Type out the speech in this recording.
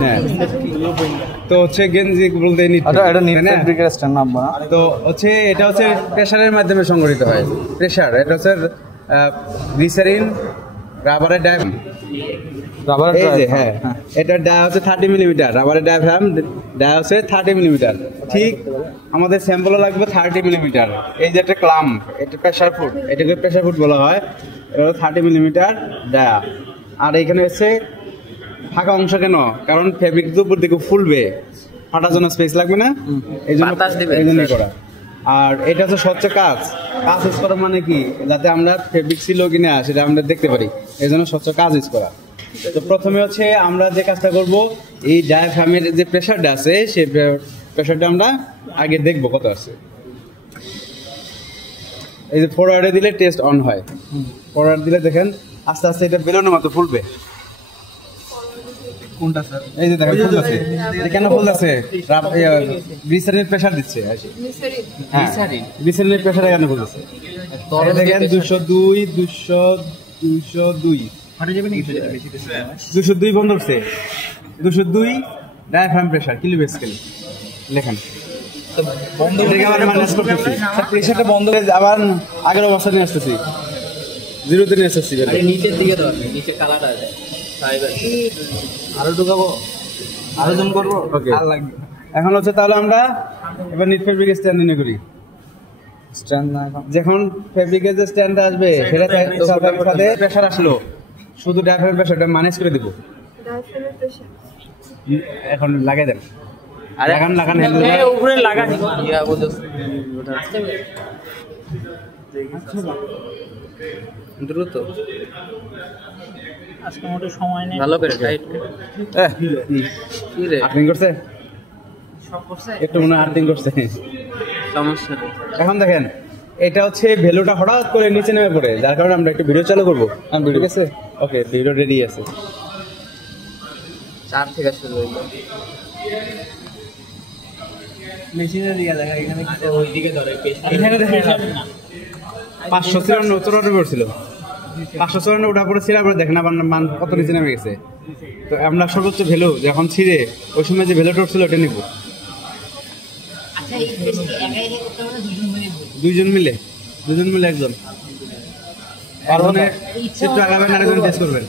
হ্যাঁ তো হচ্ছে গেঞ্জি বলতে তো হচ্ছে এটা হচ্ছে প্রেসারের মাধ্যমে সংগঠিত হয়। প্রেসার এটা হচ্ছে গ্লিসারিন রাবারের ডায়াফ্রাম। হ্যাঁ এটা ডায়া হচ্ছে 30 মিলিমিটার, রাবারের ডায়াফ্রাম ডায়া হচ্ছে 30 মিলিমিটার। ঠিক আমাদের স্যাম্পলও লাগবে 30 মিলিমিটার। এই যে একটা ক্লাম্প, এটা প্রেসার ফুড, এটাকে প্রেসার ফুড বলা হয়। এটা হলো 30 মিলিমিটার ডায়া। আর এখানে হচ্ছে ফাঁকা অংশ কেন? কারণ ফেব্রিক তো উপর দিকে ফুলবে, ফাটার জন্য স্পেস লাগবে না, এই জন্য করা। আর এটা হচ্ছে স্বচ্ছ কাজ ইউজ করা, মানে কি যাতে আমরা ফেব্রিক ছিল কিনা সেটা আমরা দেখতে পারি, এই জন্য স্বচ্ছ কাজ ইউজ করা। তো প্রথমে হচ্ছে আমরা যে কাজটা করব, এই ডায়াফ্রামের যে প্রেসারটা আছে সেই প্রেসারটা আমরা আগে দেখব কত আছে। এই যে ফরওয়ার্ডে দিলে টেস্ট অন হয়, ফরওয়ার্ড দিলে দেখেন আস্তে আস্তে এটা বেলুনের মতো ফুলবে। কোনটা স্যার? এই যে দেখেন ফুলছে। এটা কেন ফুলছে? গ্লিসারিনের প্রেসার দিচ্ছে। গ্লিসারিনের প্রেসারে কেন ফুলছে? তবে দেখেন 202 বন্ধ হচ্ছে। 202 ডায়াফ্রাম প্রেসার কিলোবে স্কেল লেখেন। বন্ধ থেকে আবার মাইনাস করতেছি, প্রেসারটা বন্ধ হয়ে আবার আগের অবস্থা নিয়ে আসতেছি, 0 তে নিয়ে আসতেছি। নিচের দিকে দাও, নিচে কালারটা আছে আরো ঢুকাবো, আরো জুম করবো। ওকে এখন হচ্ছে তাহলে আমরা এবার নিট ফেব্রিক স্ট্যান্ড নিয়ে করি। স্ট্যান্ড না, যখন ফেব্রিকের যে স্ট্যান্ডটা আসবে সেটা সাথে প্রেসার আসলো, শুধু ডায়াফ্রামের প্রেসারটা ম্যানেজ করে দিব। এখন লাগাই দেন, লাগান উপরে লাগান ইয়া বলছো দ্রুত আজকে মোটে সময় নেই, ভালো করে টাইট কি রে আর্থিং করছে, সব করছে একটু মনে আর্থিং করছে, সমস্যা নেই। এখন দেখেন এটা হচ্ছে ভ্যালুটা হঠাৎ করে নিচে নেমে পড়ে, যার কারণে আমরা একটু ভিডিও চালু করবো। ঠিক আছে, ওকে ভিডিও রেডি আছে। 4 থেকে শুরু হইল, মেশিনের দিকে দেখা, এখানে ওই দিকে ধরে এখানে দেখেন 554 ছিল, 554 ওটা পরে ছিঁড়া পরে দেখেন আবার মান কত নিচে নেমে গেছে। তো আমরা সর্বোচ্চ ভ্যালু যখন ছিঁড়ে ওই সময় যে ভ্যালুটা উঠছিল ওটা নিব। দুইজন মিলে একজন একটু আগাবেন, আরেকজন টেস্ট করবেন।